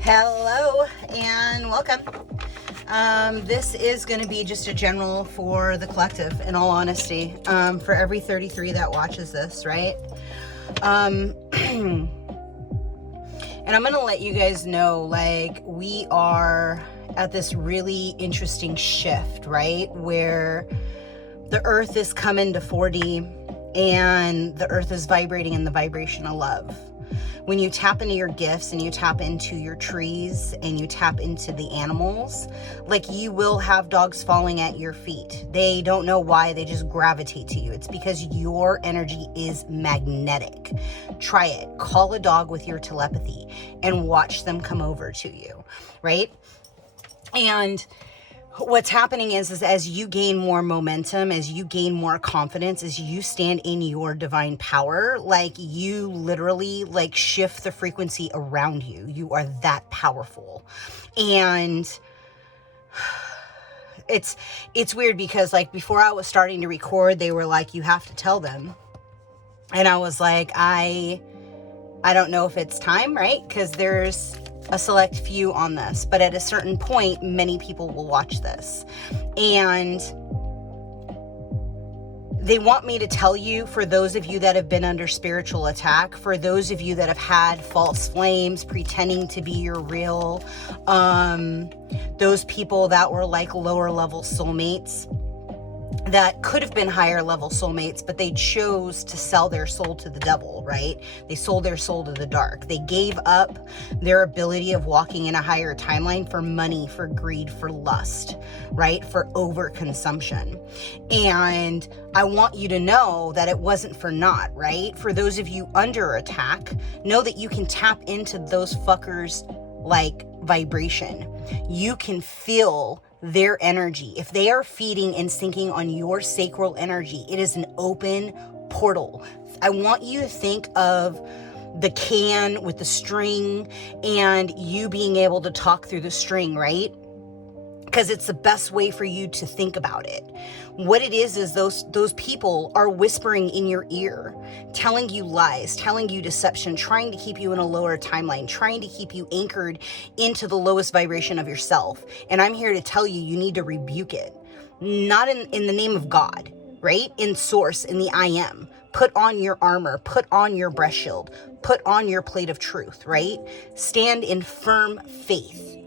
Hello and welcome. This is going to be just a general for the collective, in all honesty, for every 33 that watches this, right? And I'm going to let you guys know, like, we are at this really interesting shift, right? Where the earth is coming to 4D and the earth is vibrating in the vibration of love. When you tap into your gifts and you tap into your trees and you tap into the animals, like, you will have dogs falling at your feet. They don't know why, they just gravitate to you. It's because your energy is magnetic. Try it. Call a dog with your telepathy and watch them come over to you, right? And what's happening is as you gain more momentum, as you gain more confidence, as you stand in your divine power, like, you literally, like, shift the frequency around you. You are that powerful. And it's weird because, like, before I was starting to record, they were like, you have to tell them. And I was like, I don't know if it's time, right? Because there's a select few on this, but at a certain point, many people will watch this. And they want me to tell you, for those of you that have been under spiritual attack, for those of you that have had false flames pretending to be your real, those people that were like lower level soulmates, that could have been higher level soulmates, but they chose to sell their soul to the devil, right? They sold their soul to the dark. They gave up their ability of walking in a higher timeline for money, for greed, for lust, right? For overconsumption. And I want you to know that it wasn't for naught, right? For those of you under attack, know that you can tap into those fuckers' like vibration. You can feel their energy. If they are feeding and sinking on your sacral energy, it is an open portal. I want you to think of the can with the string and you being able to talk through the string, right? Because it's the best way for you to think about it. What it is those people are whispering in your ear, telling you lies, telling you deception, trying to keep you in a lower timeline, trying to keep you anchored into the lowest vibration of yourself. And I'm here to tell you, you need to rebuke it. Not in the name of God, right? In source, in the I am. Put on your armor, put on your breast shield, put on your plate of truth, right? Stand in firm faith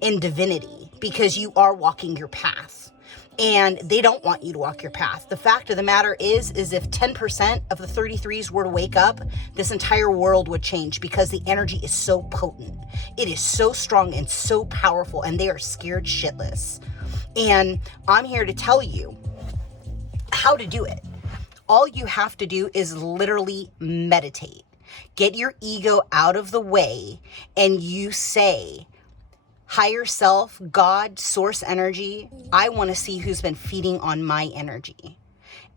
in divinity, because you are walking your path and they don't want you to walk your path. The fact of the matter is if 10% of the 33s were to wake up, this entire world would change, because the energy is so potent. It is so strong and so powerful, and they are scared shitless. And I'm here to tell you how to do it. All you have to do is literally meditate. Get your ego out of the way and you say, higher self, God, source energy, I want to see who's been feeding on my energy.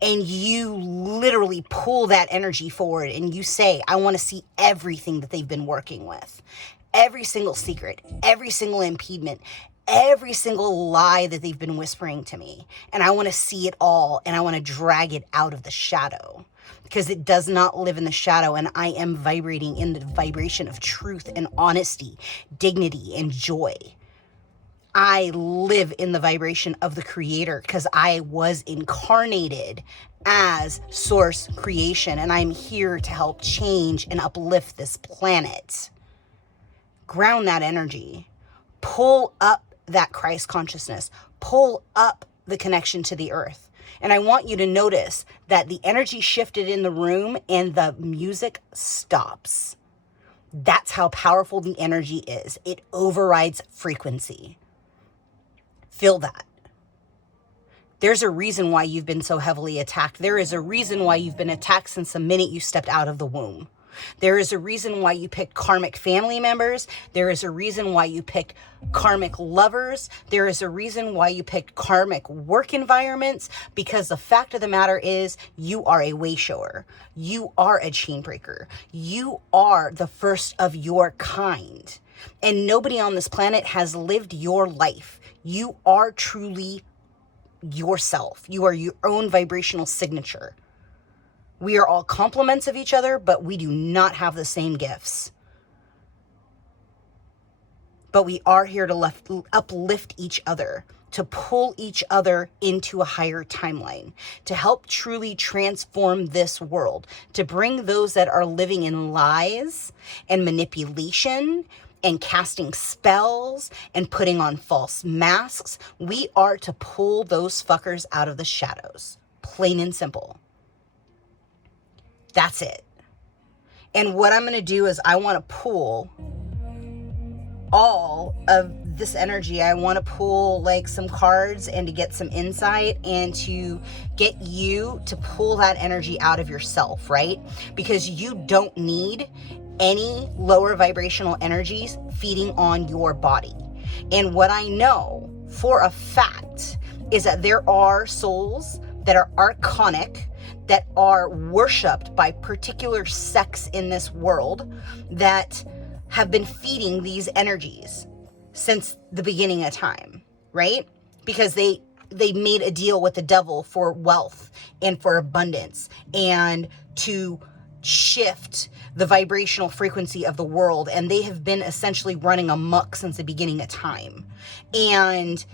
And you literally pull that energy forward and you say, I want to see everything that they've been working with. Every single secret, every single impediment, every single lie that they've been whispering to me. And I want to see it all, and I want to drag it out of the shadow, because it does not live in the shadow, and I am vibrating in the vibration of truth and honesty, dignity and joy. I live in the vibration of the creator, because I was incarnated as source creation, and I'm here to help change and uplift this planet. Ground that energy. Pull up that Christ consciousness. Pull up the connection to the earth. And I want you to notice that the energy shifted in the room and the music stops. That's how powerful the energy is. It overrides frequency. Feel that. There's a reason why you've been so heavily attacked. There is a reason why you've been attacked since the minute you stepped out of the womb. There is a reason why you picked karmic family members. There is a reason why you picked karmic lovers. There is a reason why you picked karmic work environments, because the fact of the matter is you are a way shower. You are a chain breaker. You are the first of your kind. And nobody on this planet has lived your life. You are truly yourself. You are your own vibrational signature. We are all complements of each other, but we do not have the same gifts. but we are here to uplift each other, to pull each other into a higher timeline, to help truly transform this world, to bring those that are living in lies and manipulation and casting spells and putting on false masks. We are to pull those fuckers out of the shadows. Plain and simple. That's it. And what I'm going to do is I want to pull all of this energy. I want to pull like some cards and to get some insight and to get you to pull that energy out of yourself, right? Because you don't need any lower vibrational energies feeding on your body. And what I know for a fact is that there are souls that are archonic, that are worshipped by particular sects in this world that have been feeding these energies since the beginning of time, right? Because they made a deal with the devil for wealth and for abundance and to shift the vibrational frequency of the world. And they have been essentially running amok since the beginning of time. And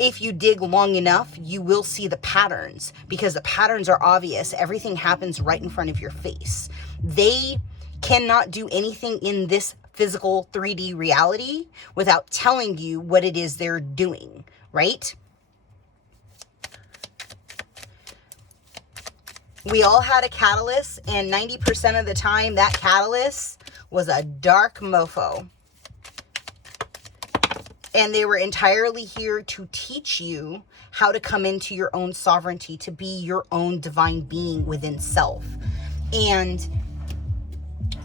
if you dig long enough, you will see the patterns, because the patterns are obvious. Everything happens right in front of your face. They cannot do anything in this physical 3D reality without telling you what it is they're doing, right? We all had a catalyst, and 90% of the time that catalyst was a dark mofo. And they were entirely here to teach you how to come into your own sovereignty, to be your own divine being within self. And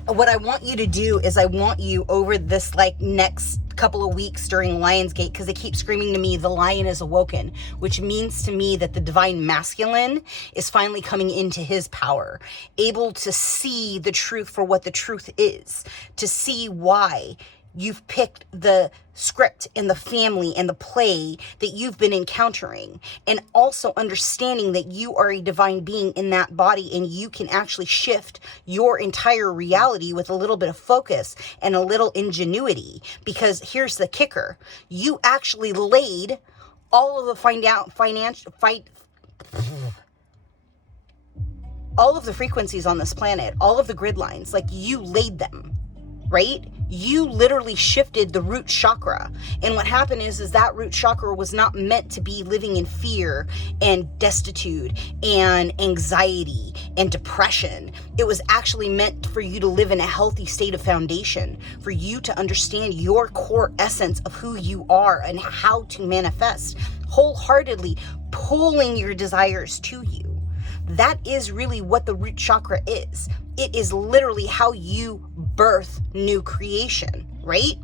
what I want you to do is I want you over this like next couple of weeks during Lionsgate, because they keep screaming to me, the lion is awoken, which means to me that the divine masculine is finally coming into his power, able to see the truth for what the truth is, to see why you've picked the script and the family and the play that you've been encountering, and also understanding that you are a divine being in that body, and you can actually shift your entire reality with a little bit of focus and a little ingenuity. Because here's the kicker: you actually laid all of the all of the frequencies on this planet, all of the grid lines, like you laid them, right? You literally shifted the root chakra. And what happened is that root chakra was not meant to be living in fear and destitute and anxiety and depression. It was actually meant for you to live in a healthy state of foundation, for you to understand your core essence of who you are and how to manifest wholeheartedly, pulling your desires to you. That is really what the root chakra is. It is literally how you birth new creation, right?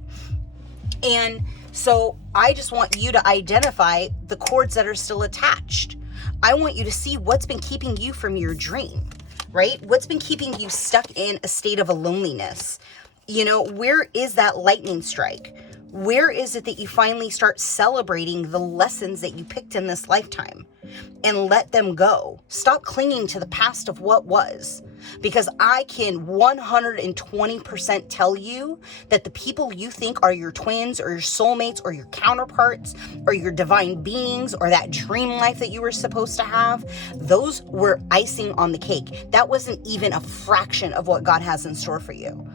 And so I just want you to identify the cords that are still attached. I want you to see what's been keeping you from your dream, right? What's been keeping you stuck in a state of a loneliness? You know, where is that lightning strike? Where is it that you finally start celebrating the lessons that you picked in this lifetime and let them go? Stop clinging to the past of what was, because I can 120% tell you that the people you think are your twins or your soulmates or your counterparts or your divine beings or that dream life that you were supposed to have, those were icing on the cake. That wasn't even a fraction of what God has in store for you.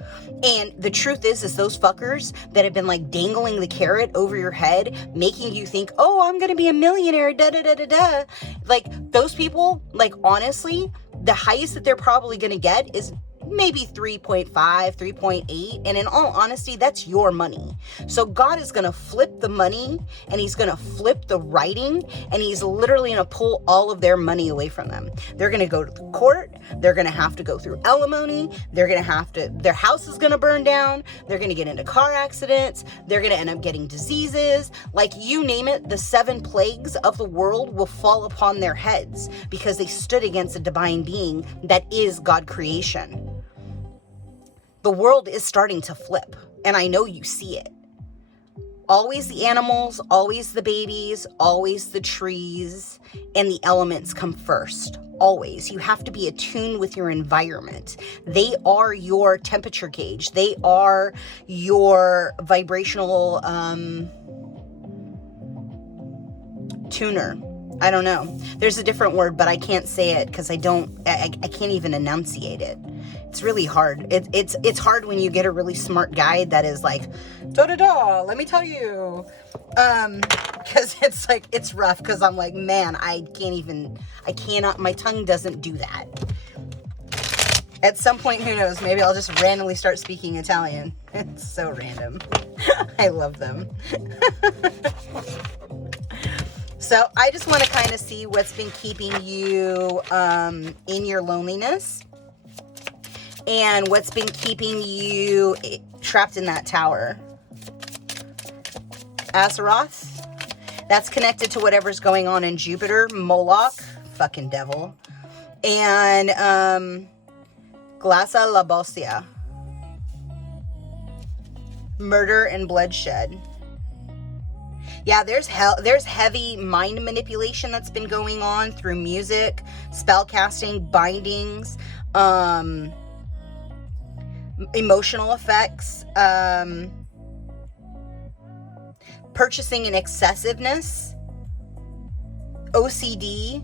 And the truth is those fuckers that have been like dangling the carrot over your head, making you think, oh, I'm going to be a millionaire, da da da da da. Like those people, like honestly, the highest that they're probably going to get is maybe 3.5, 3.8. And in all honesty, that's your money. So God is going to flip the money, and he's going to flip the writing, and he's literally going to pull all of their money away from them. They're going to go to the court. They're going to have to go through alimony. They're going to have to, their house is going to burn down. They're going to get into car accidents. They're going to end up getting diseases. Like you name it, the 7 plagues of the world will fall upon their heads because they stood against a divine being that is God creation. The world is starting to flip, and I know you see it. Always the animals, always the babies, always the trees, and the elements come first. always. You have to be attuned with your environment. They are your temperature gauge. They are your vibrational tuner. I don't know. There's a different word, but I can't say it because I can't even enunciate it. It's really hard. It's hard when you get a really smart guide that is like, da-da-da, let me tell you. Because it's like, it's rough because I'm like, man, I cannot, my tongue doesn't do that. At some point, who knows, maybe I'll just randomly start speaking Italian. It's so random. I love them. So I just want to kind of see what's been keeping you in your loneliness and what's been keeping you trapped in that tower. Azeroth, that's connected to whatever's going on in Jupiter. Moloch, fucking devil. And Glasa Labosia, murder and bloodshed. Yeah, there's heavy mind manipulation that's been going on through music, spell casting, bindings, emotional effects, purchasing and excessiveness, OCD,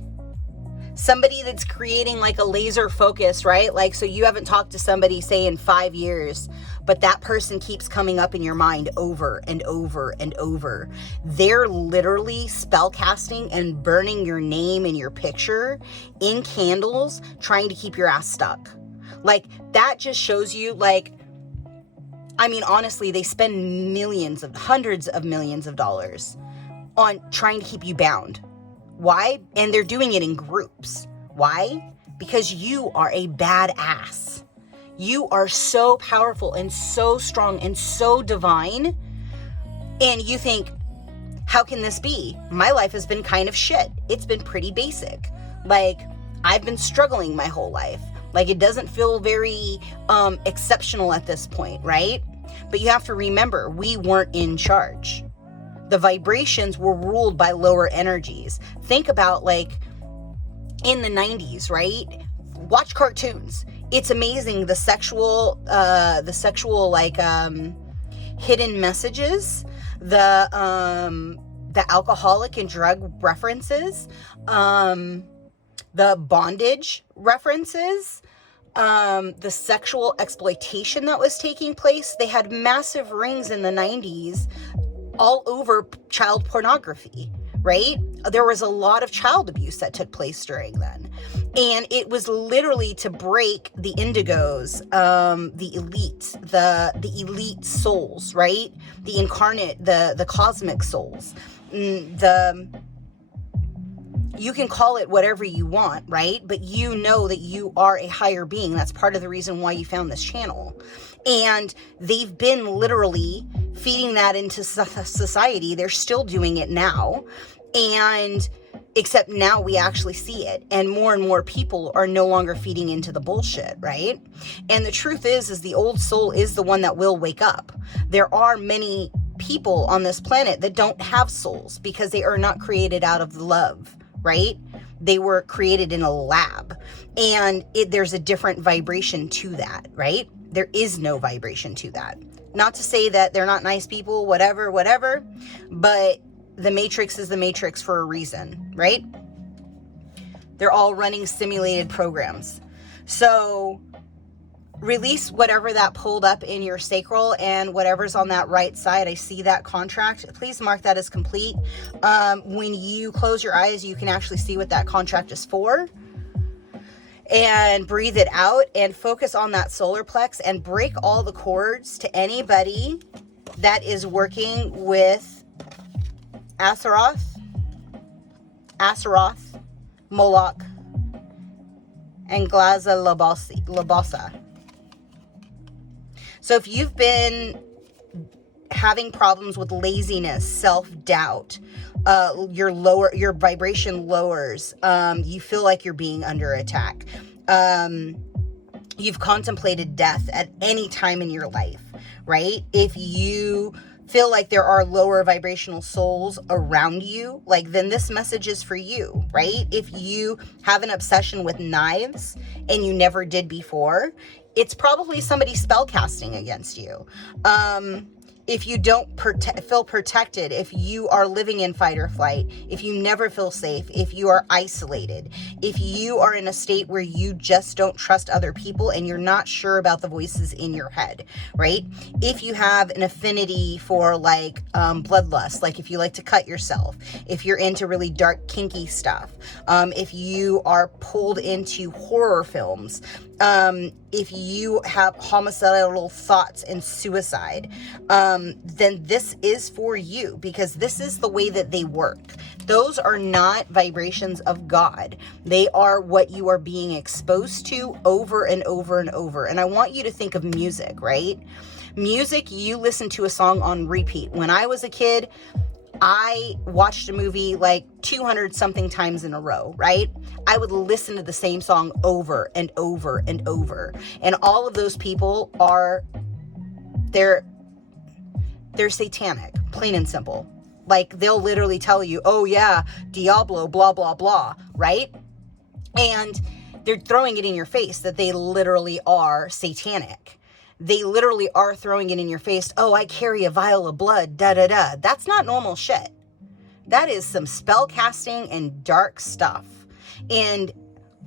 somebody that's creating like a laser focus, right? Like, so you haven't talked to somebody, say, in 5 years, but that person keeps coming up in your mind over and over and over. They're literally spell casting and burning your name and your picture in candles, trying to keep your ass stuck. Like, that just shows you, like, I mean, honestly, they spend hundreds of millions of dollars on trying to keep you bound. Why? And they're doing it in groups. Why? Because you are a badass. You are so powerful and so strong and so divine. And you think, how can this be? My life has been kind of shit. It's been pretty basic. Like, I've been struggling my whole life. Like, it doesn't feel very exceptional at this point, right? But you have to remember, we weren't in charge. The vibrations were ruled by lower energies. Think about, like, in the 90s, right? Watch cartoons. It's amazing the sexual like hidden messages, the alcoholic and drug references, the bondage references, the sexual exploitation that was taking place. They had massive rings in the 90s all over child pornography, right? There was a lot of child abuse that took place during then. And it was literally to break the indigos, the elite, the elite souls, right? The incarnate, the cosmic souls. You can call it whatever you want, right? But you know that you are a higher being. That's part of the reason why you found this channel. And they've been literally feeding that into society. They're still doing it now. And except now we actually see it, and more people are no longer feeding into the bullshit, right? And the truth is the old soul is the one that will wake up. There are many people on this planet that don't have souls because they are not created out of love, right? They were created in a lab, and there's a different vibration to that, right? There is no vibration to that. Not to say that they're not nice people, whatever, but the Matrix is the Matrix for a reason, right? They're all running simulated programs. So release whatever that pulled up in your sacral, and whatever's on that right side. I see that contract. Please mark that as complete. When you close your eyes, you can actually see what that contract is for. And breathe it out and focus on that solar plex and break all the cords to anybody that is working with Azeroth, Moloch, and Glasa Labosa. So if you've been having problems with laziness, self-doubt, your vibration lowers, you feel like you're being under attack, you've contemplated death at any time in your life, right? If you you feel like there are lower vibrational souls around you, like, then this message is for you, right? If you have an obsession with knives and you never did before, it's probably somebody spell casting against you. If you don't feel protected, if you are living in fight or flight, if you never feel safe, if you are isolated, if you are in a state where you just don't trust other people and you're not sure about the voices in your head, right? If you have an affinity for like bloodlust, like if you like to cut yourself, if you're into really dark, kinky stuff, if you are pulled into horror films, if you have homicidal thoughts and suicide, then this is for you, because this is the way that they work. Those are not vibrations of God. They are what you are being exposed to over and over and over. And I want you to think of music, right? Music, you listen to a song on repeat. When I was a kid, I watched a movie like 200 something times in a row, right? I would listen to the same song over and over and over. And all of those people they're satanic, plain and simple. Like, they'll literally tell you, oh yeah, Diablo, blah, blah, blah, right? And they're throwing it in your face that they literally are satanic. They literally are throwing it in your face. Oh, I carry a vial of blood, da, da, da. That's not normal shit. That is some spell casting and dark stuff. And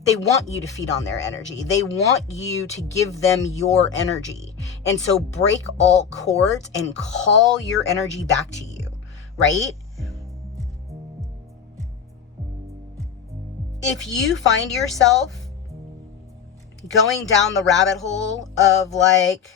they want you to feed on their energy. They want you to give them your energy. And so break all cords and call your energy back to you, right? If you find yourself going down the rabbit hole of like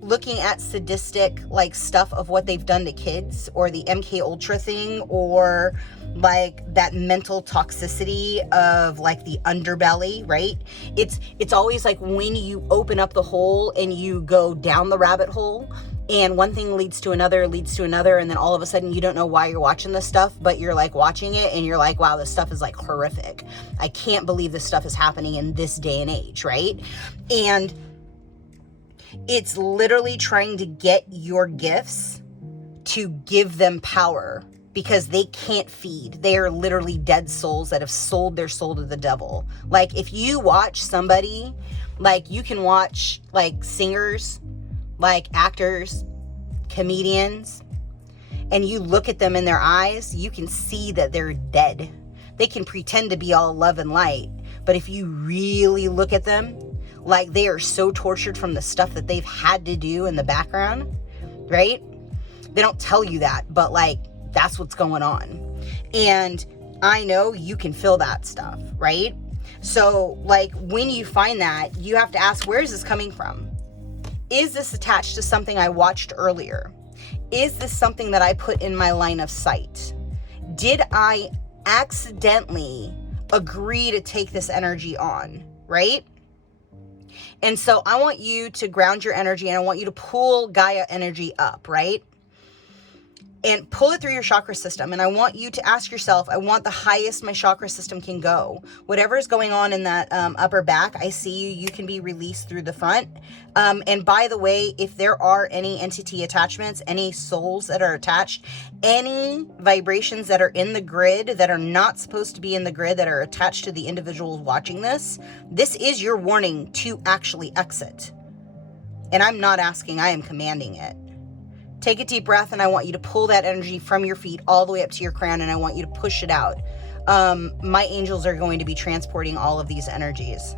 looking at sadistic like stuff of what they've done to kids, or the MK Ultra thing, or like that mental toxicity of like the underbelly, right? It's always like when you open up the hole and you go down the rabbit hole, and one thing leads to another, and then all of a sudden you don't know why you're watching this stuff, but you're like watching it and you're like, wow, this stuff is like horrific. I can't believe this stuff is happening in this day and age, right? And it's literally trying to get your gifts to give them power, because they can't feed. They are literally dead souls that have sold their soul to the devil. Like, if you watch somebody, like, you can watch like singers, like actors, comedians, and you look at them in their eyes, you can see that they're dead. They can pretend to be all love and light, but if you really look at them, like, they are so tortured from the stuff that they've had to do in the background, right? They don't tell you that, but like, that's what's going on. And I know you can feel that stuff, right? So like, when you find that, you have to ask, where is this coming from? Is this attached to something I watched earlier? Is this something that I put in my line of sight? Did I accidentally agree to take this energy on, right? And so I want you to ground your energy, and I want you to pull Gaia energy up, right? And pull it through your chakra system. And I want you to ask yourself, I want the highest my chakra system can go. Whatever is going on in that upper back, I see you. You can be released through the front. And by the way, if there are any entity attachments, any souls that are attached, any vibrations that are in the grid that are not supposed to be in the grid, that are attached to the individuals watching this, this is your warning to actually exit. And I'm not asking, I am commanding it. Take a deep breath, and I want you to pull that energy from your feet all the way up to your crown, and I want you to push it out. My angels are going to be transporting all of these energies.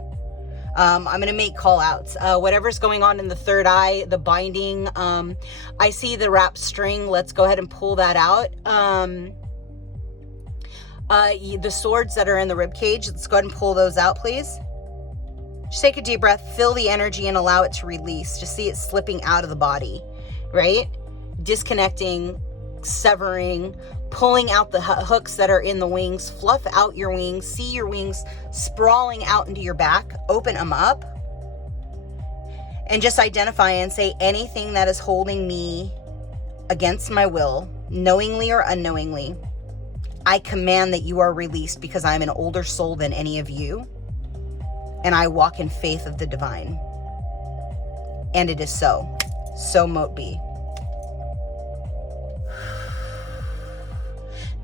I'm going to make call outs. Whatever's going on in the third eye, the binding, I see the wrapped string. Let's go ahead and pull that out. The swords that are in the rib cage, let's go ahead and pull those out, please. Just take a deep breath, feel the energy, and allow it to release. Just see it slipping out of the body, right? Disconnecting, severing, pulling out the hooks that are in the wings. Fluff out your wings. See your wings sprawling out into your back. Open them up. And just identify and say, anything that is holding me against my will, knowingly or unknowingly, I command that you are released, because I'm an older soul than any of you. And I walk in faith of the divine. And it is so. So mote be.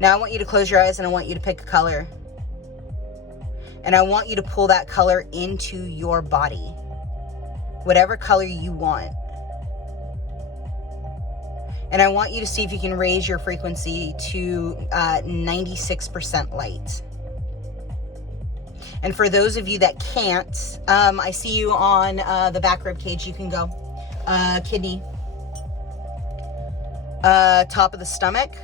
Now I want you to close your eyes and I want you to pick a color. And I want you to pull that color into your body. Whatever color you want. And I want you to see if you can raise your frequency to 96% light. And for those of you that can't, I see you on the back rib cage. You can go. Kidney. Top of the stomach.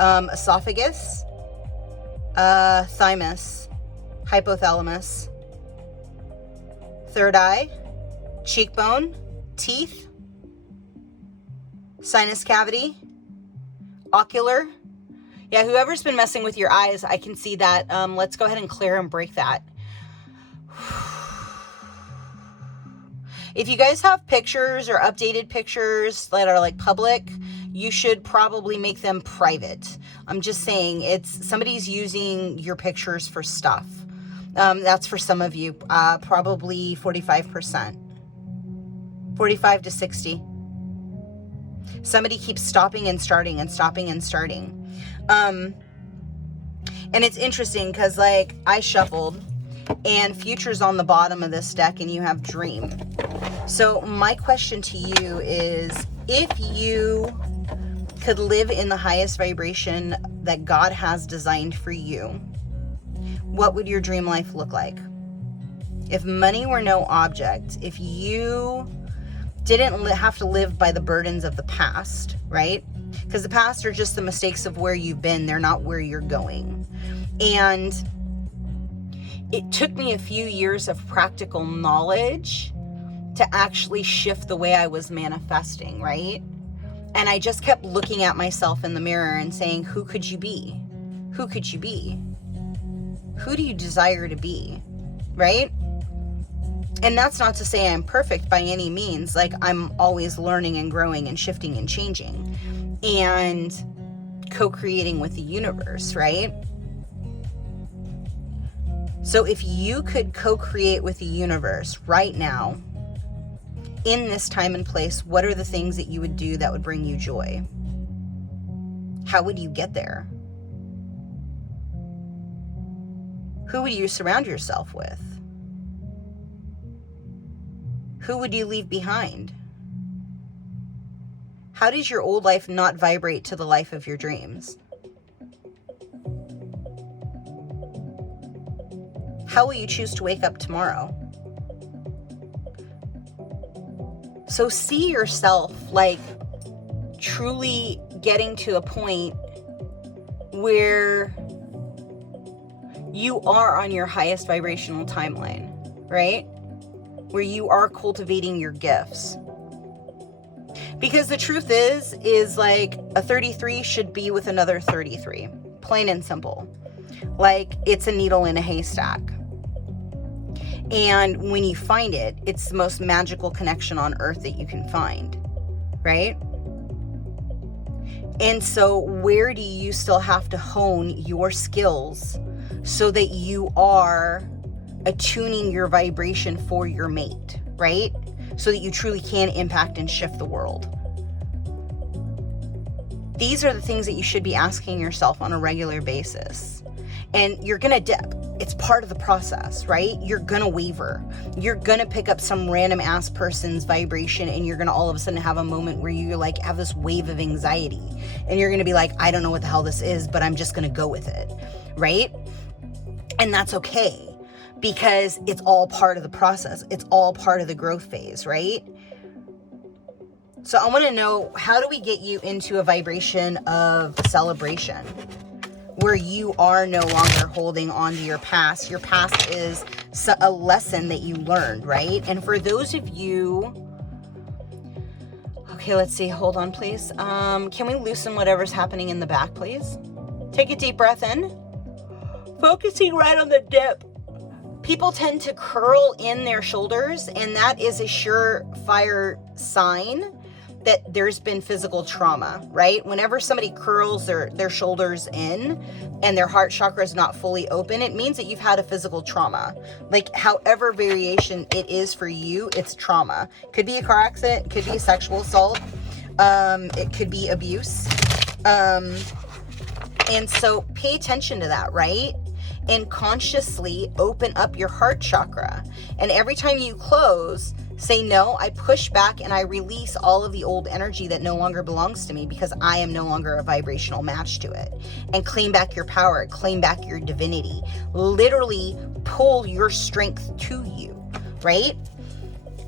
Esophagus. Thymus. Hypothalamus. Third eye. Cheekbone. Teeth. Sinus cavity. Ocular. Yeah, whoever's been messing with your eyes, I can see that. Let's go ahead and clear and break that. If you guys have pictures or updated pictures that are like public, you should probably make them private. I'm just saying, it's somebody's using your pictures for stuff. That's for some of you, probably 45%, 45 to 60. Somebody keeps stopping and starting and stopping and starting. And it's interesting because like I shuffled and Future's on the bottom of this deck and you have Dream. So my question to you is, if you could live in the highest vibration that God has designed for you, what would your dream life look like? If money were no object, if you didn't have to live by the burdens of the past, right? Because the past are just the mistakes of where you've been. They're not where you're going. And it took me a few years of practical knowledge to actually shift the way I was manifesting, right? And I just kept looking at myself in the mirror and saying, who could you be? Who could you be? Who do you desire to be, right? And that's not to say I'm perfect by any means. Like, I'm always learning and growing and shifting and changing and co-creating with the universe, right? So if you could co-create with the universe right now, in this time and place, what are the things that you would do that would bring you joy? How would you get there? Who would you surround yourself with? Who would you leave behind? How does your old life not vibrate to the life of your dreams? How will you choose to wake up tomorrow? So see yourself like truly getting to a point where you are on your highest vibrational timeline, right? Where you are cultivating your gifts. Because the truth is like a 33 should be with another 33. Plain and simple. Like it's a needle in a haystack. And when you find it, it's the most magical connection on earth that you can find, right? And so where do you still have to hone your skills so that you are attuning your vibration for your mate, right? So that you truly can impact and shift the world. These are the things that you should be asking yourself on a regular basis. And you're gonna dip. It's part of the process, right? You're gonna waver. You're gonna pick up some random ass person's vibration and you're gonna all of a sudden have a moment where you like have this wave of anxiety. And you're gonna be like, I don't know what the hell this is, but I'm just gonna go with it, right? And that's okay, because it's all part of the process. It's all part of the growth phase, right? So I wanna know, how do we get you into a vibration of celebration? Where you are no longer holding on to your past. Your past is a lesson that you learned, right? And for those of you, okay, let's see, hold on, please. Can we loosen whatever's happening in the back, please? Take a deep breath in. Focusing right on the dip. People tend to curl in their shoulders, and that is a surefire sign that there's been physical trauma, right? Whenever somebody curls their shoulders in and their heart chakra is not fully open, it means that you've had a physical trauma. Like, however variation it is for you, it's trauma. Could be a car accident, could be sexual assault, it could be abuse. And so pay attention to that, right? And consciously open up your heart chakra. And every time you close, say, no, I push back and I release all of the old energy that no longer belongs to me because I am no longer a vibrational match to it. And claim back your power, claim back your divinity. Literally pull your strength to you, right?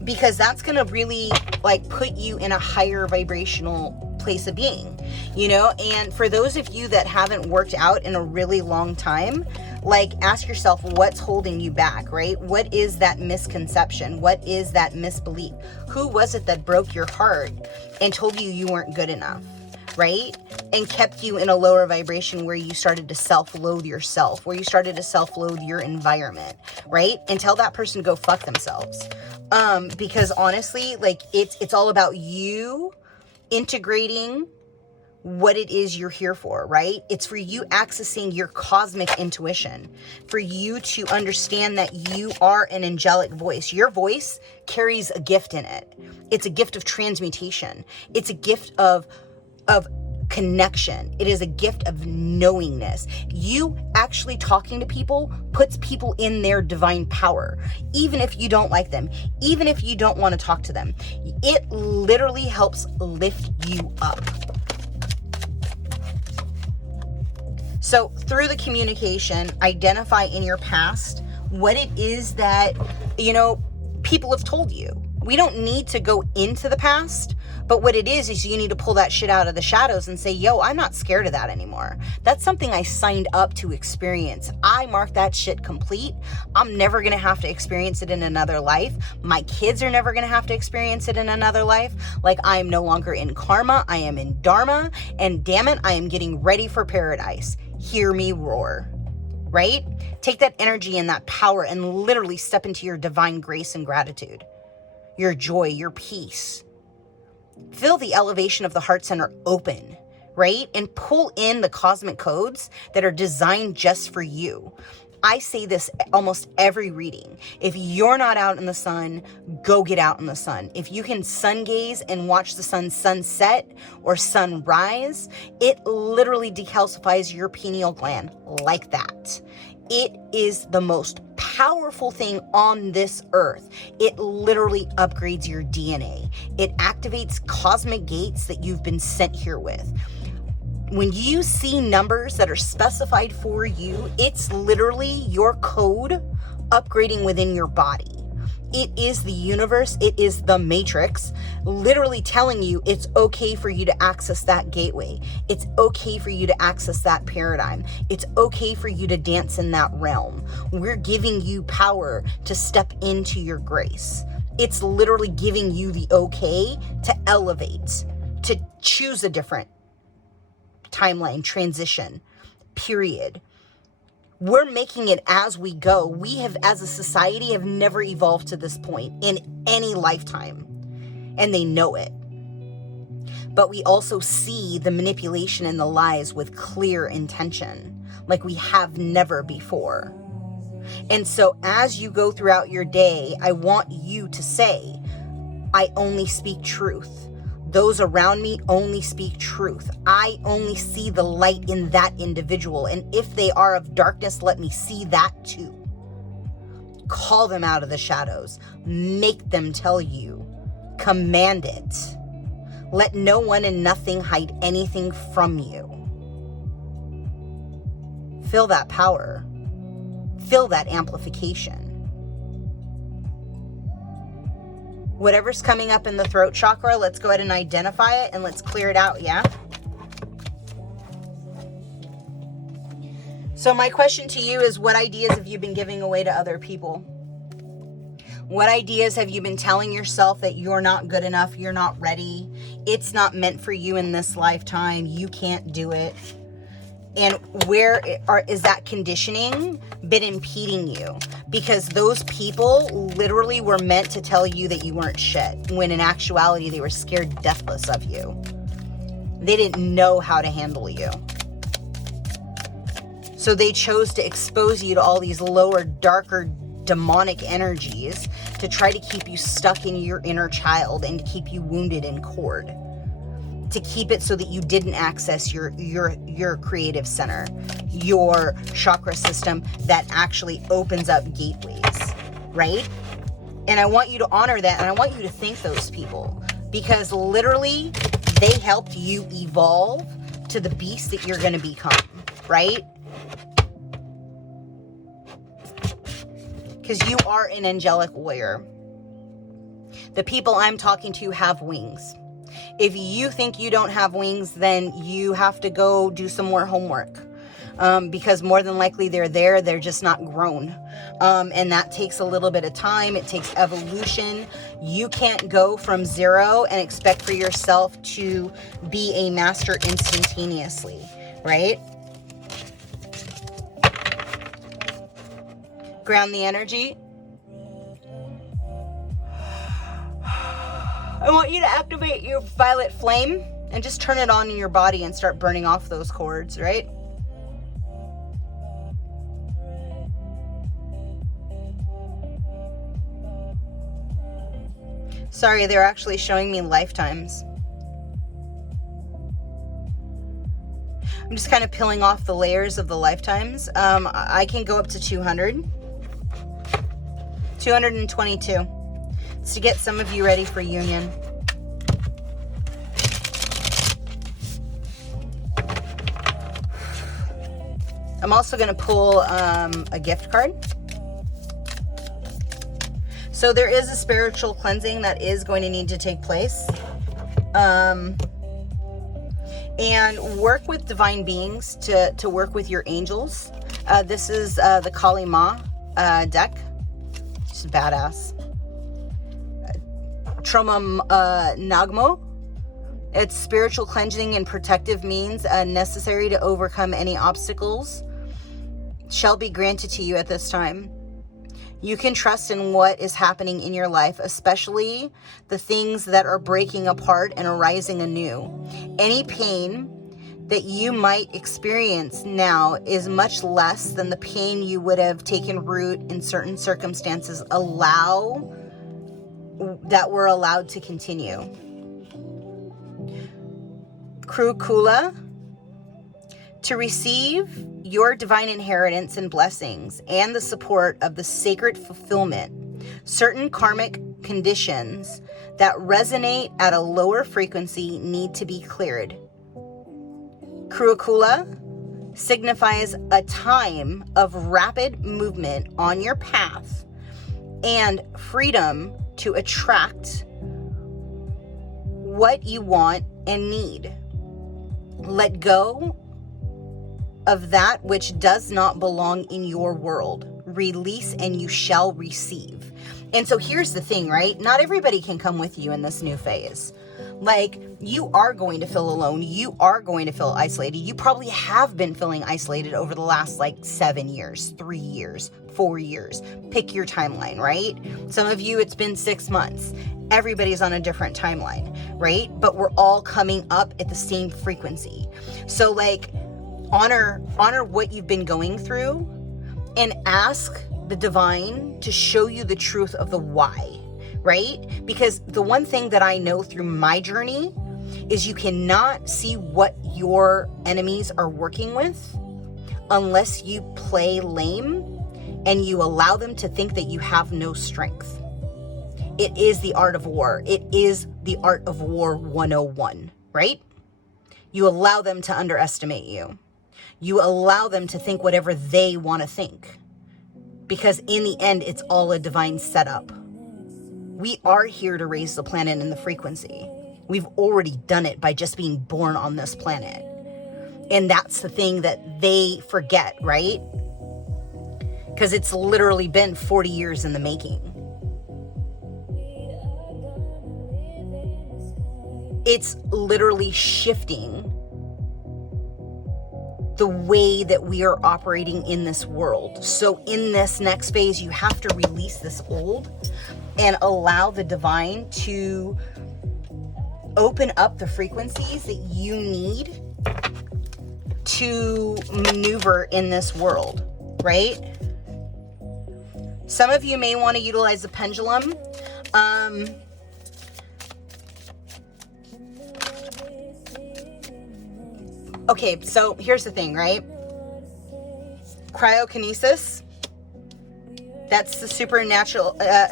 Because that's going to really like put you in a higher vibrational place of being, you know? And for those of you that haven't worked out in a really long time, like, ask yourself what's holding you back, right? What is that misconception? What is that misbelief? Who was it that broke your heart and told you you weren't good enough, right? And kept you in a lower vibration where you started to self-loathe yourself, where you started to self-loathe your environment, right? And tell that person to go fuck themselves. Because honestly, like, it's all about you integrating what it is you're here for, right? It's for you accessing your cosmic intuition, for you to understand that you are an angelic voice. Your voice carries a gift in it. It's a gift of transmutation. It's a gift of connection. It is a gift of knowingness. You actually talking to people puts people in their divine power, even if you don't like them, even if you don't want to talk to them. It literally helps lift you up. So through the communication, identify in your past what it is that, you know, people have told you. We don't need to go into the past, but what it is you need to pull that shit out of the shadows and say, yo, I'm not scared of that anymore. That's something I signed up to experience. I marked that shit complete. I'm never going to have to experience it in another life. My kids are never going to have to experience it in another life. Like, I am no longer in karma. I am in dharma. And damn it, I am getting ready for paradise. Hear me roar, right? Take that energy and that power and literally step into your divine grace and gratitude, your joy, your peace. Feel the elevation of the heart center open, right? And pull in the cosmic codes that are designed just for you. I say this almost every reading. If you're not out in the sun, go get out in the sun. If you can sun gaze and watch the sun sunset or sunrise, it literally decalcifies your pineal gland like that. It is the most powerful thing on this earth. It literally upgrades your DNA. It activates cosmic gates that you've been sent here with. When you see numbers that are specified for you, it's literally your code upgrading within your body. It is the universe, it is the matrix, literally telling you it's okay for you to access that gateway. It's okay for you to access that paradigm. It's okay for you to dance in that realm. We're giving you power to step into your grace. It's literally giving you the okay to elevate, to choose a different timeline, transition, period. We're making it as we go. We have, as a society, have never evolved to this point in any lifetime, and they know it. But we also see the manipulation and the lies with clear intention, like we have never before. And so as you go throughout your day, I want you to say, I only speak truth. Those around me only speak truth. I only see the light in that individual. And if they are of darkness, let me see that too. Call them out of the shadows. Make them tell you. Command it. Let no one and nothing hide anything from you. Feel that power. Feel that amplification. Whatever's coming up in the throat chakra, let's go ahead and identify it and let's clear it out, yeah? So my question to you is, what ideas have you been giving away to other people? What ideas have you been telling yourself that you're not good enough, you're not ready, it's not meant for you in this lifetime, you can't do it? And where is that conditioning been impeding you? because those people literally were meant to tell you that you weren't shit, when in actuality they were scared deathless of you. They didn't know how to handle you. So they chose to expose you to all these lower, darker, demonic energies to try to keep you stuck in your inner child and to keep you wounded and cored. To keep it so that you didn't access your creative center, your chakra system that actually opens up gateways, right? And I want you to honor that, and I want you to thank those people, because literally they helped you evolve to the beast that you're going to become, right? Because you are an angelic warrior. The people I'm talking to have wings. If you think you don't have wings, then you have to go do some more homework. Because more than likely they're there, they're just not grown. And that takes a little bit of time. It takes evolution. You can't go from zero and expect for yourself to be a master instantaneously, right? Ground the energy. I want you to activate your violet flame and just turn it on in your body and start burning off those cords, right? Sorry, they're actually showing me lifetimes. I'm just kind of peeling off the layers of the lifetimes. I can go up to 200. 222. It's to get some of you ready for union. I'm also going to pull a gift card. So there is a spiritual cleansing that is going to need to take place. And work with divine beings to work with your angels. This is the Kali Ma deck. It's badass. Trauma Nagmo. It's spiritual cleansing and protective means necessary to overcome any obstacles shall be granted to you at this time. You can trust in what is happening in your life, especially the things that are breaking apart and arising anew. Any pain that you might experience now is much less than the pain you would have taken root in certain circumstances that were allowed to continue. Krukula. To receive your divine inheritance and blessings and the support of the sacred fulfillment, certain karmic conditions that resonate at a lower frequency need to be cleared. Krukula signifies a time of rapid movement on your path and freedom to attract what you want and need. Let go of that which does not belong in your world. Release and you shall receive. And so here's the thing, right? Not everybody can come with you in this new phase. Like, you are going to feel alone. You are going to feel isolated. You probably have been feeling isolated over the last 7 years, 3 years, 4 years. Pick your timeline, right? Some of you, it's been 6 months. Everybody's on a different timeline, right? But we're all coming up at the same frequency. So honor what you've been going through and ask the divine to show you the truth of the why, right? Because the one thing that I know through my journey is you cannot see what your enemies are working with unless you play lame and you allow them to think that you have no strength. It is the art of war. It is the art of war 101, right? You allow them to underestimate you. You allow them to think whatever they want to think. Because in the end, it's all a divine setup. We are here to raise the planet and the frequency. We've already done it by just being born on this planet. And that's the thing that they forget, right? Because it's literally been 40 years in the making. It's literally shifting the way that we are operating in this world. So in this next phase, you have to release this old and allow the divine to open up the frequencies that you need to maneuver in this world, right? Some of you may want to utilize the pendulum. Okay, so here's the thing, right? Cryokinesis, that's the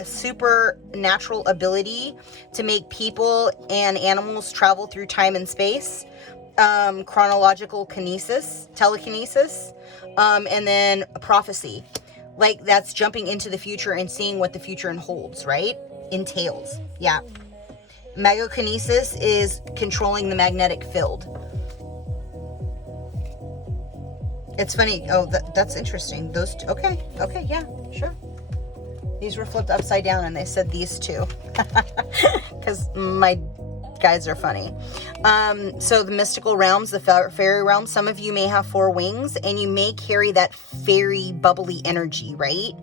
supernatural ability to make people and animals travel through time and space. Chronological kinesis, telekinesis, and then prophecy. Like, that's jumping into the future and seeing what the future holds, right? Entails. Yeah. Magokinesis is controlling the magnetic field. It's funny. Oh, that's interesting. Those two. Okay, yeah, sure. These were flipped upside down and they said these two. Because my guys are funny. So the mystical realms, the fairy realm, some of you may have 4 wings and you may carry that fairy bubbly energy, right?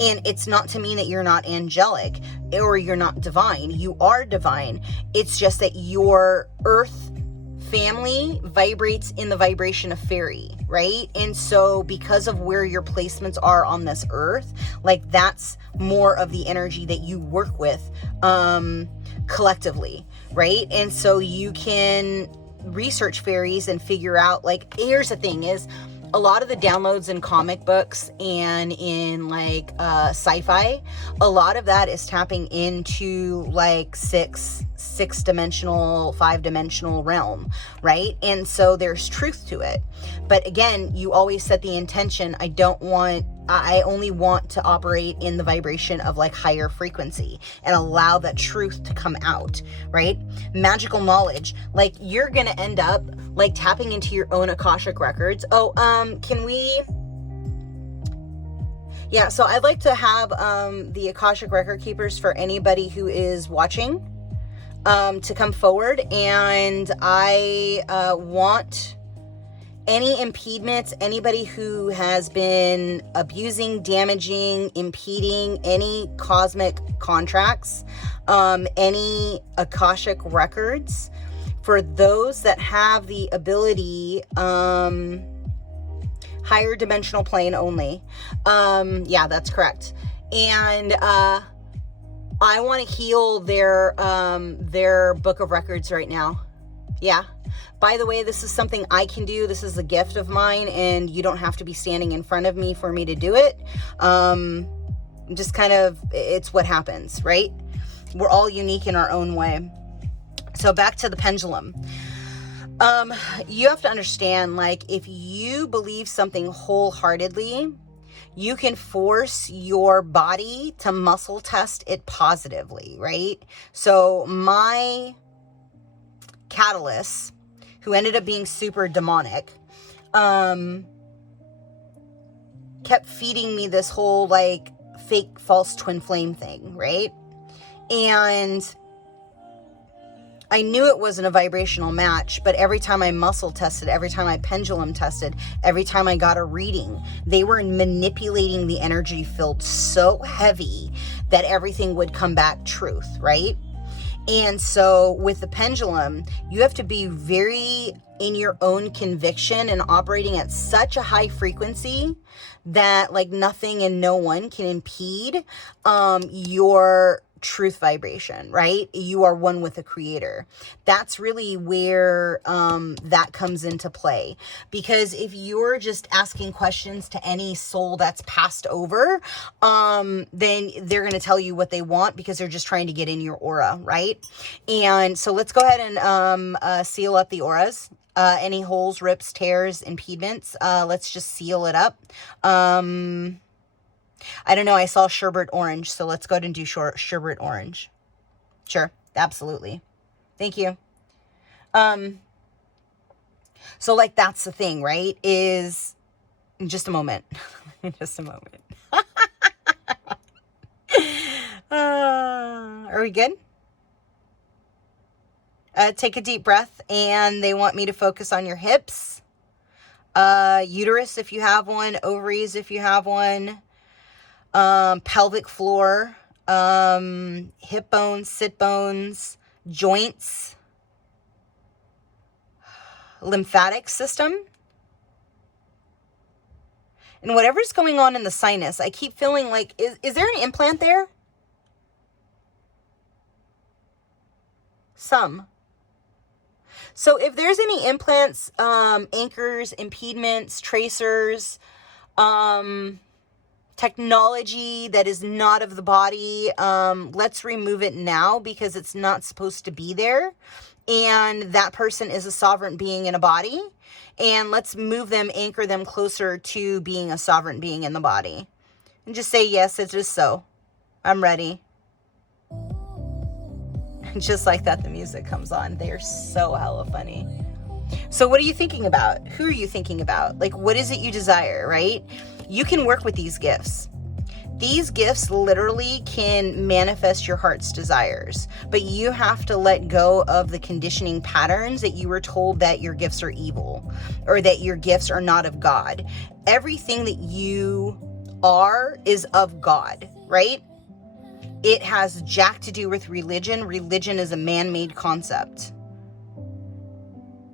And it's not to mean that you're not angelic or you're not divine. You are divine. It's just that your earth family vibrates in the vibration of fairy, right? And so because of where your placements are on this earth, like, that's more of the energy that you work with collectively, right? And so you can research fairies and figure out, like, here's the thing is, a lot of the downloads in comic books and in like sci-fi, a lot of that is tapping into like six-dimensional, 5-dimensional realm, right? And so there's truth to it. But again, you always set the intention, I only want to operate in the vibration of like higher frequency and allow that truth to come out, right? Magical knowledge, like, you're gonna end up like tapping into your own Akashic records. Oh, yeah, so I'd like to have the Akashic record keepers, for anybody who is watching, to come forward, and I want any impediments, anybody who has been abusing, damaging, impeding any cosmic contracts, any Akashic records, for those that have the ability, higher dimensional plane only. Yeah, that's correct. And I want to heal their book of records right now. Yeah. By the way, this is something I can do. This is a gift of mine, and you don't have to be standing in front of me for me to do it. Just kind of, it's what happens, right? We're all unique in our own way. So back to the pendulum. You have to understand, like, if you believe something wholeheartedly, you can force your body to muscle test it positively, right? So my catalyst, who ended up being super demonic, kept feeding me this whole like fake false twin flame thing, right? And I knew it wasn't a vibrational match, but every time I muscle tested, every time I pendulum tested, every time I got a reading, they were manipulating the energy field so heavy that everything would come back truth, right? And so with the pendulum, you have to be very in your own conviction and operating at such a high frequency that like nothing and no one can impede your truth vibration, right? You are one with the creator. That's really where that comes into play. Because if you're just asking questions to any soul that's passed over, then they're going to tell you what they want because they're just trying to get in your aura, right? And so let's go ahead and seal up the auras. Any holes, rips, tears, impediments, let's just seal it up. I don't know. I saw sherbet orange, so let's go ahead and do sherbet orange. Sure, absolutely. Thank you. So like that's the thing, right? Is just a moment. Just a moment. Are we good? Take a deep breath, and they want me to focus on your hips. Uterus if you have one, ovaries if you have one, pelvic floor, hip bones, sit bones, joints, lymphatic system, and whatever's going on in the sinus. I keep feeling like, is there an implant there? Some. So if there's any implants, anchors, impediments, tracers, technology that is not of the body, let's remove it now, because it's not supposed to be there. And that person is a sovereign being in a body. And let's move them, anchor them closer to being a sovereign being in the body. And just say, yes, it's just so. I'm ready. And just like that, the music comes on. They're so hella funny. So what are you thinking about? Who are you thinking about? Like, what is it you desire, right? You can work with these gifts. These gifts literally can manifest your heart's desires, but you have to let go of the conditioning patterns that you were told that your gifts are evil or that your gifts are not of God. Everything that you are is of God, right? It has jack to do with religion. Religion is a man-made concept.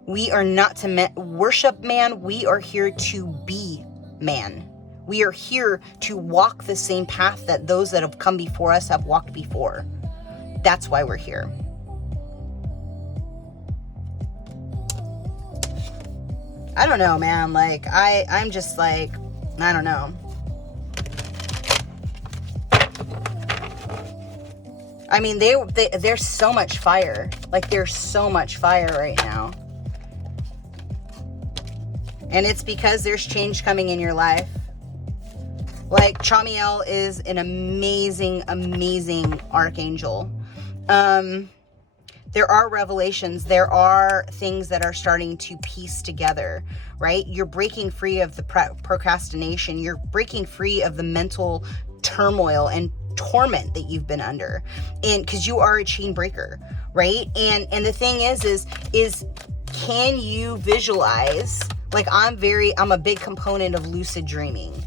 We are not to worship man. We are here to be man. We are here to walk the same path that those that have come before us have walked before. That's why we're here. I don't know, man. Like, I'm just like, I don't know. I mean, there's so much fire. Like, there's so much fire right now. And it's because there's change coming in your life. Like, Chamiel is an amazing, amazing archangel. There are revelations. There are things that are starting to piece together, right? You're breaking free of the procrastination. You're breaking free of the mental turmoil and torment that you've been under. And because you are a chain breaker, right? And the thing is can you visualize? Like, I'm a big component of lucid dreaming.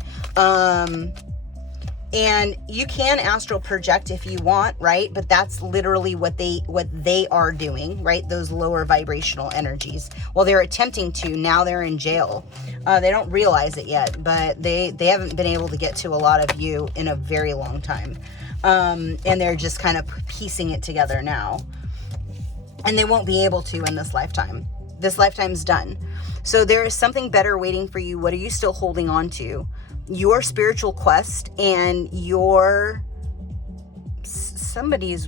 And you can astral project if you want, right? But that's literally what they are doing, right? Those lower vibrational energies. Well, they're attempting to. Now they're in jail. They don't realize it yet, but they haven't been able to get to a lot of you in a very long time. And they're just kind of piecing it together now. And they won't be able to in this lifetime. This lifetime's done. So there is something better waiting for you. What are you still holding on to? Your spiritual quest and somebody's,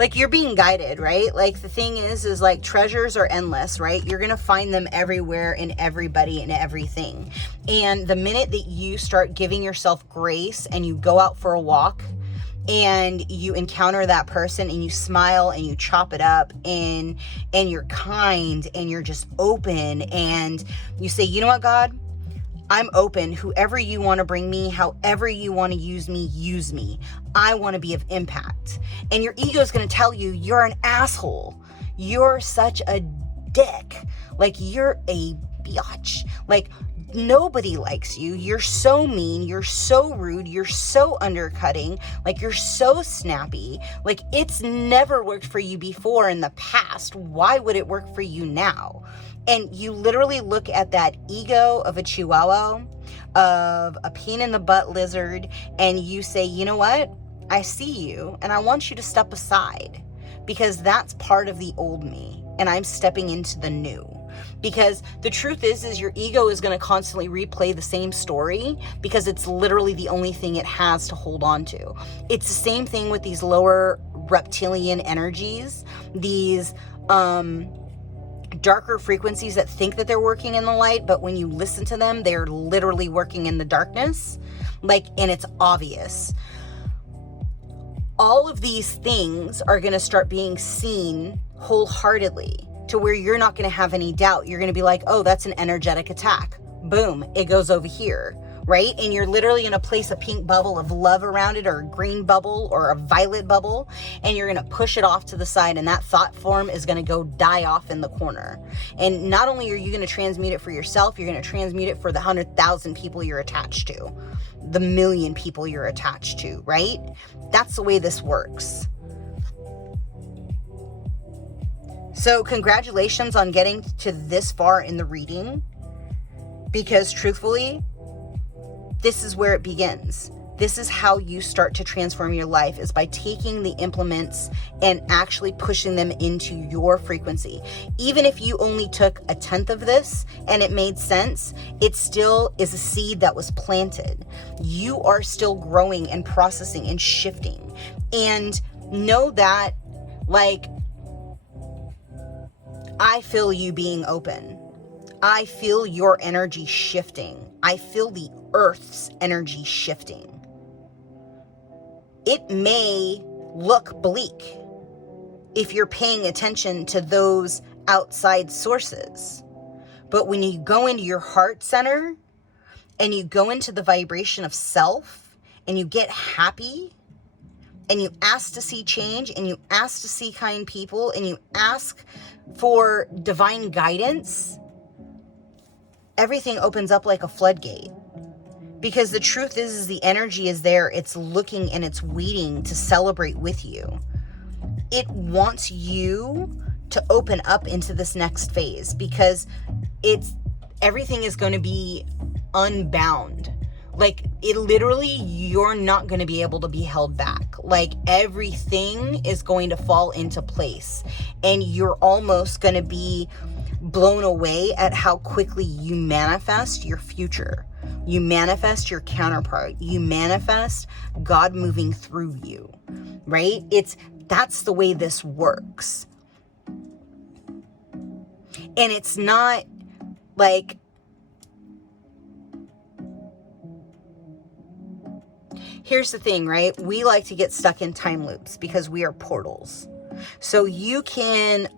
like, you're being guided, right? Like, the thing is like, treasures are endless, right? You're going to find them everywhere in everybody and everything. And the minute that you start giving yourself grace and you go out for a walk and you encounter that person and you smile and you chop it up and you're kind and you're just open and you say, you know what, God? I'm open. Whoever you want to bring me, however you want to use me. I want to be of impact. And your ego is going to tell you, you're an asshole. You're such a dick. Like, you're a biatch. Like, nobody likes you. You're so mean. You're so rude. You're so undercutting. Like, you're so snappy. Like, it's never worked for you before in the past. Why would it work for you now? And you literally look at that ego of a chihuahua, of a pain in the butt lizard, and you say, you know what? I see you, and I want you to step aside, because that's part of the old me, and I'm stepping into the new. Because the truth is your ego is going to constantly replay the same story, because it's literally the only thing it has to hold on to. It's the same thing with these lower reptilian energies, these darker frequencies that think that they're working in the light, but when you listen to them, they're literally working in the darkness. Like, and it's obvious. All of these things are going to start being seen wholeheartedly, to where you're not going to have any doubt. You're going to be like, oh, that's an energetic attack. Boom, it goes over here. right? And you're literally going to place a pink bubble of love around it, or a green bubble, or a violet bubble, and you're going to push it off to the side, and that thought form is going to go die off in the corner. And not only are you going to transmute it for yourself, you're going to transmute it for the 100,000 people you're attached to, the million people you're attached to, right? That's the way this works. So congratulations on getting to this far in the reading, because truthfully, this is where it begins. This is how you start to transform your life, is by taking the implements and actually pushing them into your frequency. Even if you only took 1/10 of this and it made sense, it still is a seed that was planted. You are still growing and processing and shifting. And know that, like, I feel you being open. I feel your energy shifting. I feel the earth's energy shifting. It may look bleak if you're paying attention to those outside sources. But when you go into your heart center and you go into the vibration of self and you get happy and you ask to see change and you ask to see kind people and you ask for divine guidance, everything opens up like a floodgate. Because the truth is the energy is there. It's looking and it's waiting to celebrate with you. It wants you to open up into this next phase, because everything is going to be unbound. Like, it literally, you're not going to be able to be held back. Like, everything is going to fall into place, and you're almost going to be blown away at how quickly you manifest your future. You manifest your counterpart. You manifest God moving through you, right? That's the way this works. And it's not like, here's the thing, right? We like to get stuck in time loops because we are portals. So you can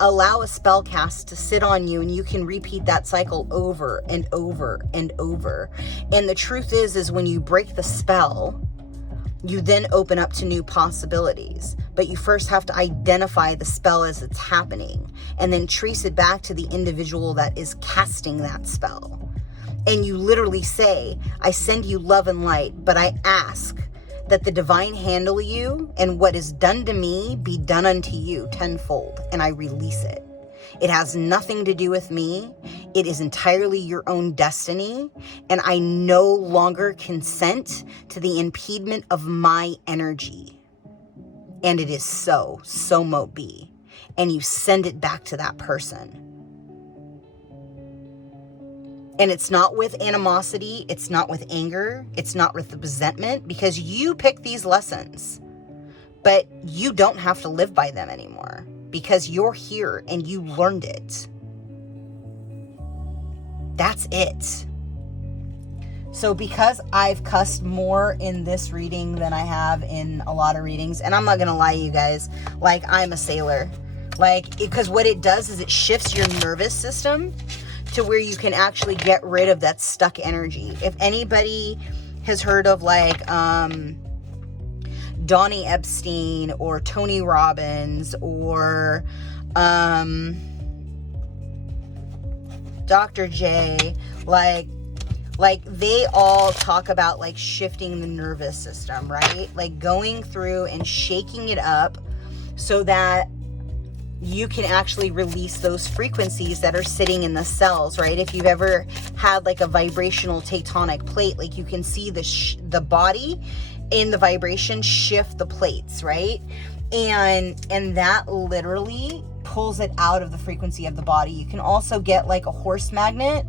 allow a spell cast to sit on you, and you can repeat that cycle over and over and over. And the truth is when you break the spell, you then open up to new possibilities. But you first have to identify the spell as it's happening, and then trace it back to the individual that is casting that spell. And you literally say, I send you love and light, but I ask that the divine handle you, and what is done to me be done unto you tenfold, and I release it. It has nothing to do with me. It is entirely your own destiny, and I no longer consent to the impediment of my energy. And it is so mote be. And you send it back to that person. And it's not with animosity, it's not with anger, it's not with resentment, because you pick these lessons, but you don't have to live by them anymore, because you're here and you learned it. That's it. So because I've cussed more in this reading than I have in a lot of readings, and I'm not gonna lie, you guys, like, I'm a sailor. Like, because what it does is it shifts your nervous system to where you can actually get rid of that stuck energy. If anybody has heard of, like, Donnie Epstein or Tony Robbins or Dr. J, like they all talk about, like, shifting the nervous system, right? Like, going through and shaking it up so that you can actually release those frequencies that are sitting in the cells, right? If you've ever had, like, a vibrational tectonic plate, like, you can see the body in the vibration shift the plates, right? And that literally pulls it out of the frequency of the body. You can also get, like, a horse magnet,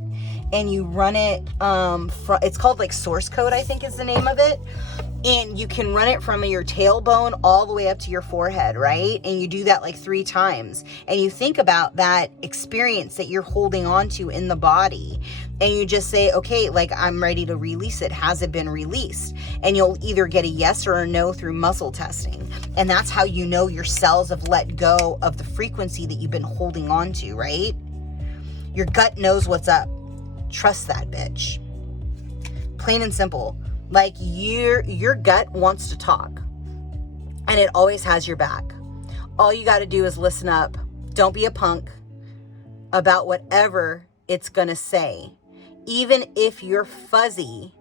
and you run it it's called, like, source code, I think is the name of it. And you can run it from your tailbone all the way up to your forehead, right? And you do that like 3 times. And you think about that experience that you're holding on to in the body. And you just say, okay, like, I'm ready to release it. Has it been released? And you'll either get a yes or a no through muscle testing. And that's how you know your cells have let go of the frequency that you've been holding on to, right? Your gut knows what's up. Trust that bitch. Plain and simple. Like your gut wants to talk, and it always has your back. All you got to do is listen up. Don't be a punk about whatever it's going to say. Even if you're fuzzy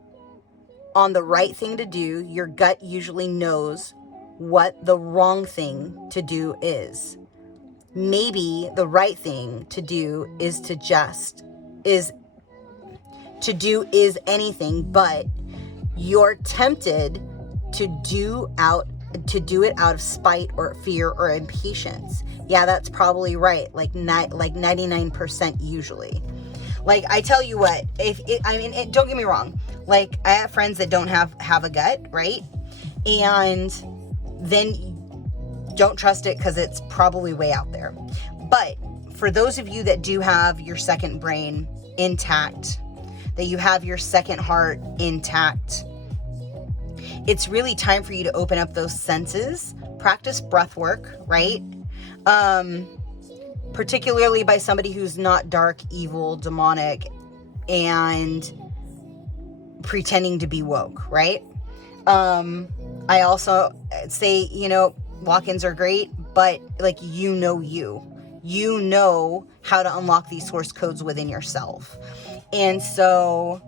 on the right thing to do, your gut usually knows what the wrong thing to do is. Maybe the right thing to do is anything, but you're tempted to do it out of spite or fear or impatience. Yeah, that's probably right. Like 99% usually. Like, I tell you what, don't get me wrong. Like, I have friends that don't have a gut, right? And then don't trust it because it's probably way out there. But for those of you that do have your second brain intact, that you have your second heart intact, it's really time for you to open up those senses, practice breath work, right? Particularly by somebody who's not dark, evil, demonic, and pretending to be woke, right? I also say, walk-ins are great, but like, you know how to unlock these source codes within yourself. And so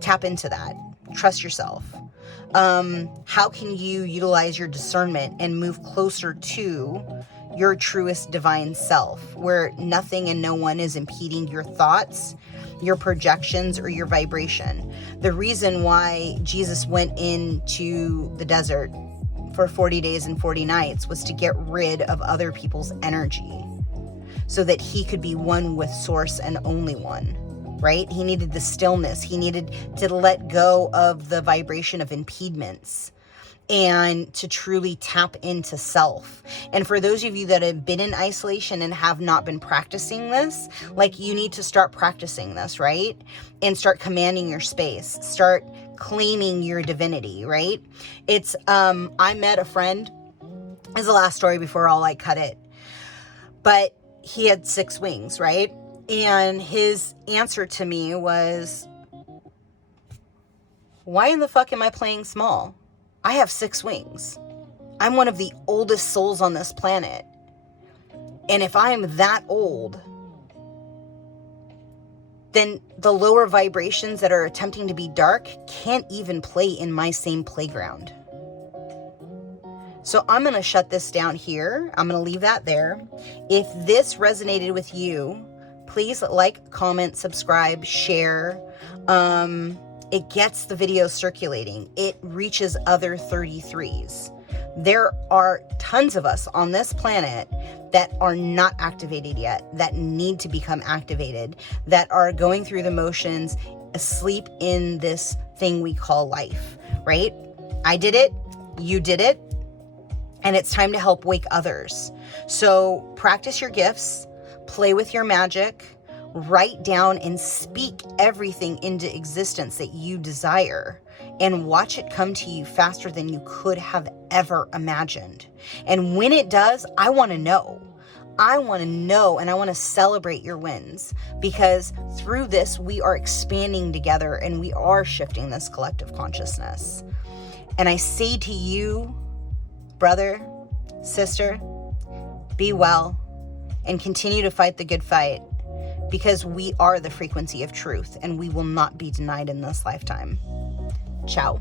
tap into that. Trust yourself. How can you utilize your discernment and move closer to your truest divine self, where nothing and no one is impeding your thoughts, your projections, or your vibration? The reason why Jesus went into the desert for 40 days and 40 nights was to get rid of other people's energy so that he could be one with source and only one, right? He needed the stillness. He needed to let go of the vibration of impediments and to truly tap into self. And for those of you that have been in isolation and have not been practicing this, like, you need to start practicing this, right? And start commanding your space. Start claiming your divinity, right? It's, I met a friend, this is the last story before I'll cut it, but he had 6 wings, right? And his answer to me was, why in the fuck am I playing small? I have 6 wings. I'm one of the oldest souls on this planet. And if I'm that old, then the lower vibrations that are attempting to be dark can't even play in my same playground. So I'm going to shut this down here. I'm going to leave that there. If this resonated with you, please like, comment, subscribe, share. It gets the video circulating. It reaches other 33s. There are tons of us on this planet that are not activated yet, that need to become activated, that are going through the motions, asleep in this thing we call life, right? I did it. You did it. And it's time to help wake others. So practice your gifts, play with your magic, write down and speak everything into existence that you desire, and watch it come to you faster than you could have ever imagined. And when it does, I want to know. I want to know, and I want to celebrate your wins, because through this, we are expanding together and we are shifting this collective consciousness. And I say to you, brother, sister, be well and continue to fight the good fight, because we are the frequency of truth and we will not be denied in this lifetime. Ciao.